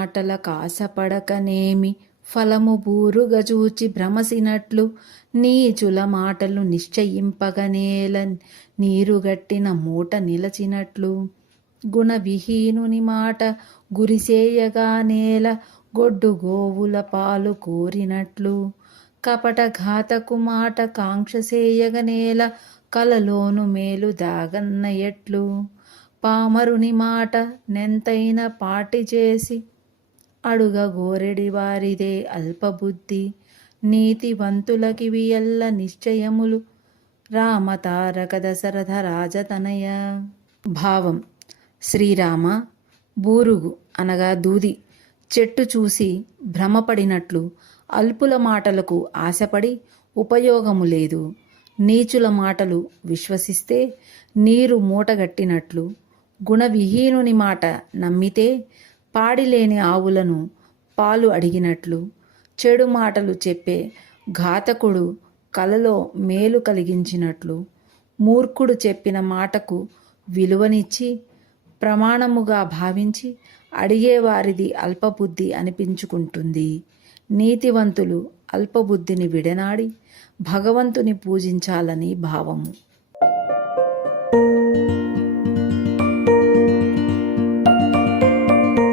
మాటల కాసపడకనేమి ఫలము బూరుగ చూచి భ్రమసినట్లు నీచుల మాటలు నిశ్చయింపగనేల నీరుగట్టిన మూట నిలచినట్లు గుణవిహీనుని మాట గురిసేయగా నేల గొడ్డు గోవుల పాలు కోరినట్లు కపట ఘాతకు మాట కాంక్షసేయగనేల కలలోను మేలు దాగన్న ఎట్లు పామరుని మాట నెంతైన పాటి చేసి అడుగ గోరెడి వారిదే అల్పబుద్ధి నీతివంతులకివి ఎల్ల నిశ్చయములు రామతారక దశరథ రాజతనయ. భావం: శ్రీరామ, బూరుగు అనగా దూది చెట్టు చూసి భ్రమపడినట్లు అల్పుల మాటలకు ఆశపడి ఉపయోగము లేదు. నీచుల మాటలు విశ్వసిస్తే నీరు మూటగట్టినట్లు గుణవిహీనుని మాట నమ్మితే పాడిలేని ఆవులను పాలు అడిగినట్లు చెడు మాటలు చెప్పే ఘాతకుడు కలలో మేలు కలిగించినట్లు మూర్ఖుడు చెప్పిన మాటకు విలువనిచ్చి ప్రమాణముగా భావించి అడిగేవారిది అల్పబుద్ధి అనిపించుకుంటుంది. నీతివంతులు అల్పబుద్ధిని విడనాడి భగవంతుని పూజించాలని భావము.